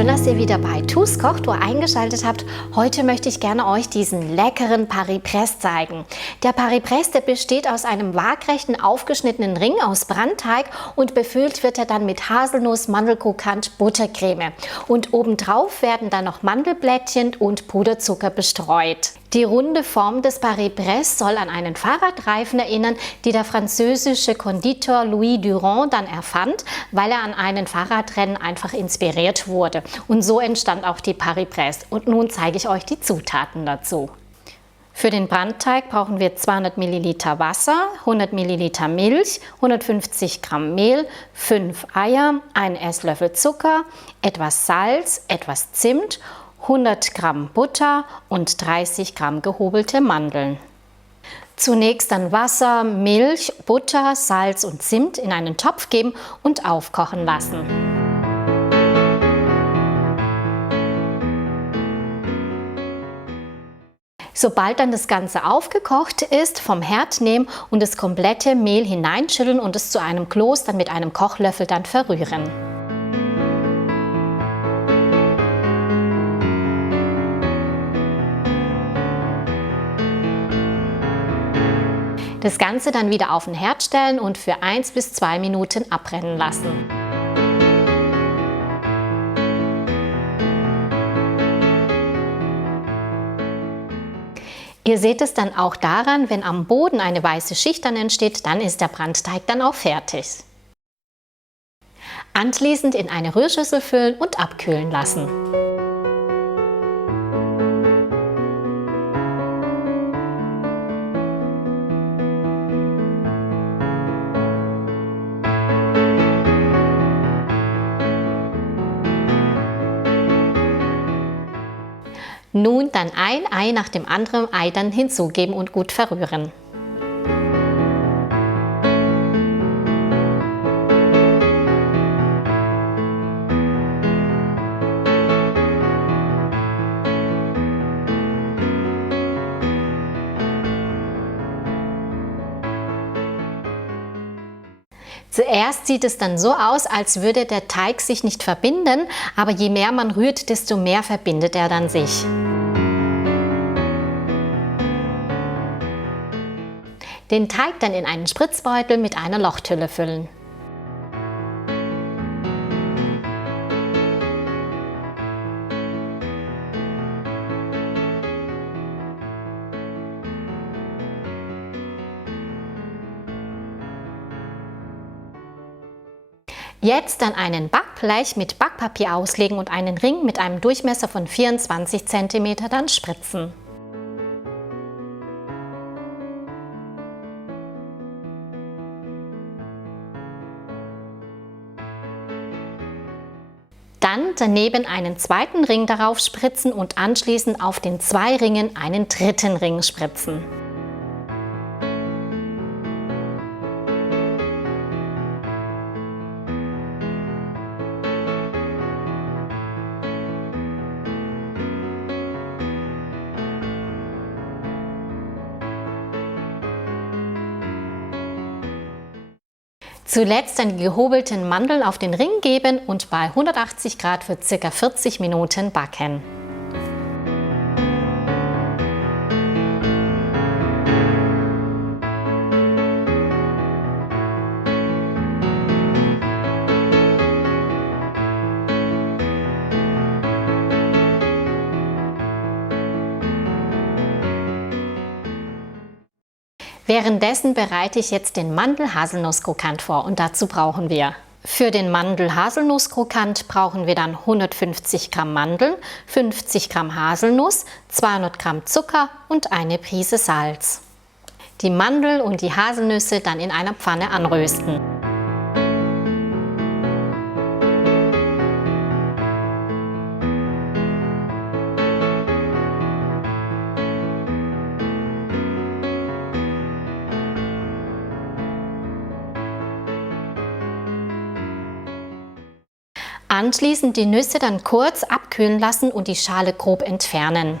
schön, dass ihr wieder bei TuS Kochtour eingeschaltet habt. Heute möchte ich gerne euch diesen leckeren Paris-Brest zeigen. Der Paris-Brest, der besteht aus einem waagrechten, aufgeschnittenen Ring aus Brandteig und befüllt wird er dann mit Haselnuss, Mandelkrokant, Buttercreme. Und obendrauf werden dann noch Mandelblättchen und Puderzucker bestreut. Die runde Form des Paris-Brest soll an einen Fahrradreifen erinnern, die der französische Konditor Louis Durand dann erfand, weil er an einen Fahrradrennen einfach inspiriert wurde. Und so entstand auch die Paris-Brest. Und nun zeige ich euch die Zutaten dazu. Für den Brandteig brauchen wir 200 ml Wasser, 100 ml Milch, 150 Gramm Mehl, 5 Eier, 1 Esslöffel Zucker, etwas Salz, etwas Zimt, 100 Gramm Butter und 30 Gramm gehobelte Mandeln. Zunächst dann Wasser, Milch, Butter, Salz und Zimt in einen Topf geben und aufkochen lassen. Sobald dann das Ganze aufgekocht ist, vom Herd nehmen und das komplette Mehl hineinschütteln und es zu einem Kloß dann mit einem Kochlöffel dann verrühren. Das Ganze dann wieder auf den Herd stellen und für 1 bis 2 Minuten abrennen lassen. Ihr seht es dann auch daran, wenn am Boden eine weiße Schicht dann entsteht, dann ist der Brandteig dann auch fertig. Anschließend in eine Rührschüssel füllen und abkühlen lassen. Nun dann ein Ei nach dem anderen Ei dann hinzugeben und gut verrühren. Zuerst sieht es dann so aus, als würde der Teig sich nicht verbinden, aber je mehr man rührt, desto mehr verbindet er dann sich. Den Teig dann in einen Spritzbeutel mit einer Lochtülle füllen. Jetzt dann einen Backblech mit Backpapier auslegen und einen Ring mit einem Durchmesser von 24 cm dann spritzen. Dann daneben einen zweiten Ring darauf spritzen und anschließend auf den 2 Ringen einen dritten Ring spritzen. Zuletzt dann die gehobelten Mandeln auf den Ring geben und bei 180 Grad für ca. 40 Minuten backen. Währenddessen bereite ich jetzt den Mandel-Haselnuss-Krokant vor und dazu brauchen wir für den Mandel-Haselnuss-Krokant brauchen wir dann 150 Gramm Mandeln, 50 Gramm Haselnuss, 200 Gramm Zucker und eine Prise Salz. Die Mandel und die Haselnüsse dann in einer Pfanne anrösten. Anschließend die Nüsse dann kurz abkühlen lassen und die Schale grob entfernen.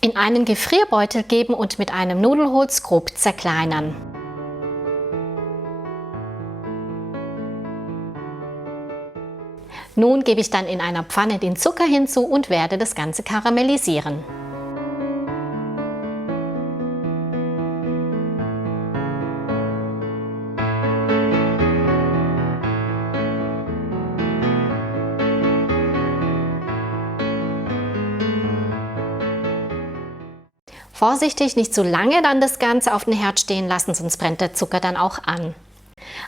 In einen Gefrierbeutel geben und mit einem Nudelholz grob zerkleinern. Nun gebe ich dann in einer Pfanne den Zucker hinzu und werde das Ganze karamellisieren. Vorsichtig, nicht zu lange dann das Ganze auf den Herd stehen lassen, sonst brennt der Zucker dann auch an.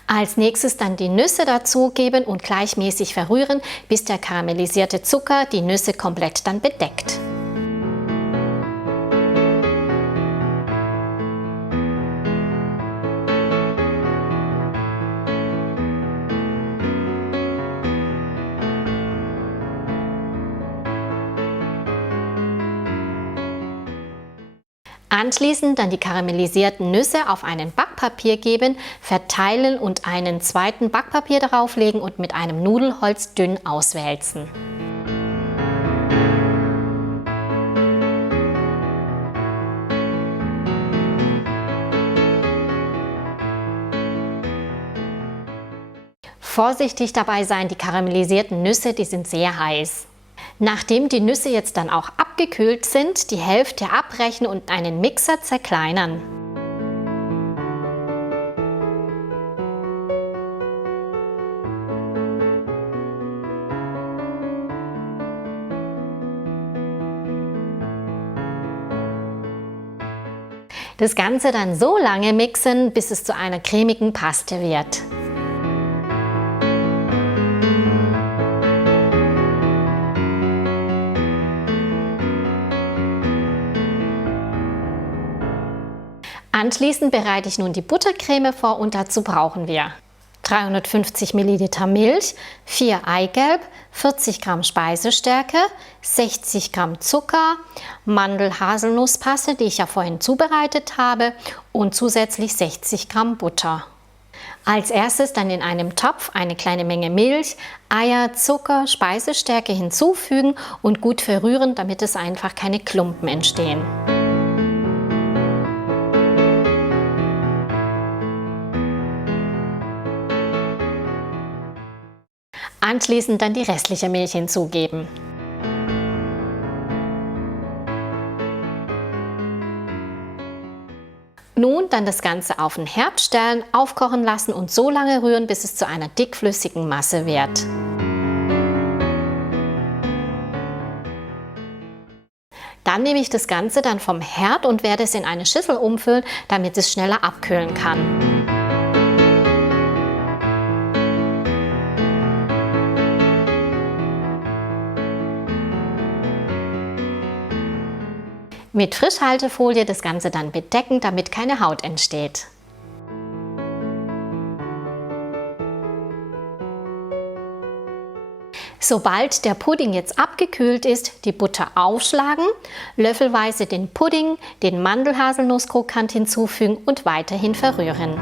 Als nächstes dann die Nüsse dazugeben und gleichmäßig verrühren, bis der karamellisierte Zucker die Nüsse komplett dann bedeckt. Anschließend dann die karamellisierten Nüsse auf ein Backpapier geben, verteilen und einen zweiten Backpapier darauf legen und mit einem Nudelholz dünn auswälzen. Vorsichtig dabei sein, die karamellisierten Nüsse, die sind sehr heiß. Nachdem die Nüsse jetzt dann auch abgekühlt sind, die Hälfte abbrechen und einen Mixer zerkleinern. Das Ganze dann so lange mixen, bis es zu einer cremigen Paste wird. Anschließend bereite ich nun die Buttercreme vor und dazu brauchen wir 350 ml Milch, 4 Eigelb, 40 Gramm Speisestärke, 60 Gramm Zucker, Mandel-Haselnusspaste, die ich ja vorhin zubereitet habe, und zusätzlich 60 Gramm Butter. Als erstes dann in einem Topf eine kleine Menge Milch, Eier, Zucker, Speisestärke hinzufügen und gut verrühren, damit es einfach keine Klumpen entstehen. Anschließend dann die restliche Milch hinzugeben. Nun dann das Ganze auf den Herd stellen, aufkochen lassen und so lange rühren, bis es zu einer dickflüssigen Masse wird. Dann nehme ich das Ganze dann vom Herd und werde es in eine Schüssel umfüllen, damit es schneller abkühlen kann. Mit Frischhaltefolie das Ganze dann bedecken, damit keine Haut entsteht. Sobald der Pudding jetzt abgekühlt ist, die Butter aufschlagen, löffelweise den Pudding, den Mandel-Haselnuss-Krokant hinzufügen und weiterhin verrühren.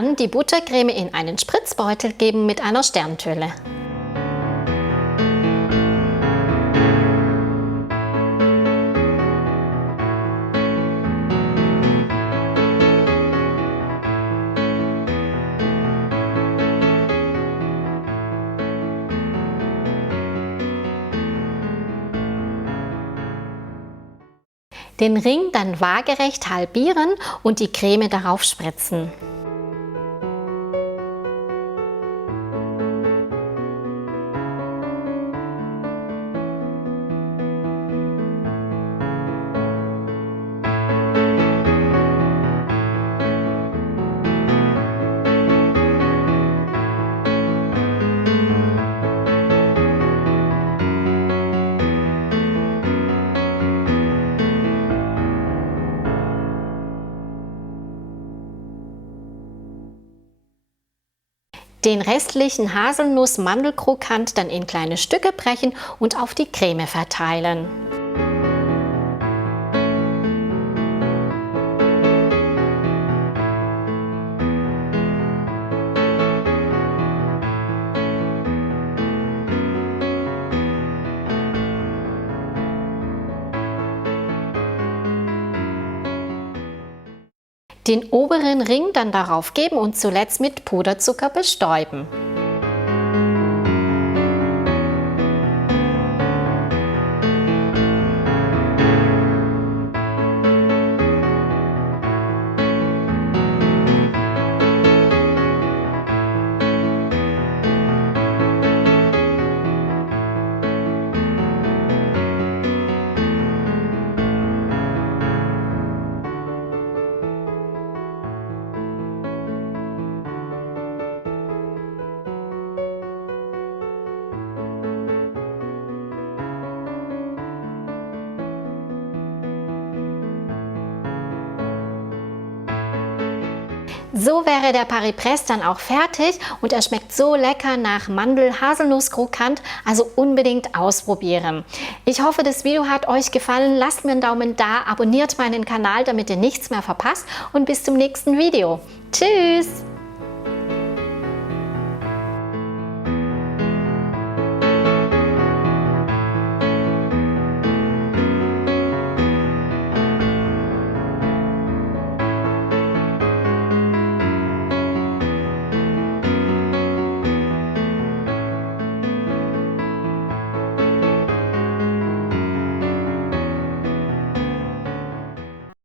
Dann die Buttercreme in einen Spritzbeutel geben mit einer Sterntülle. Den Ring dann waagerecht halbieren und die Creme darauf spritzen. Den restlichen Haselnuss-Mandelkrokant dann in kleine Stücke brechen und auf die Creme verteilen. Den oberen Ring dann darauf geben und zuletzt mit Puderzucker bestäuben. So wäre der Paris-Presse dann auch fertig und er schmeckt so lecker nach Mandel-Haselnuss-Krokant, also unbedingt ausprobieren. Ich hoffe, das Video hat euch gefallen. Lasst mir einen Daumen da, abonniert meinen Kanal, damit ihr nichts mehr verpasst und bis zum nächsten Video. Tschüss!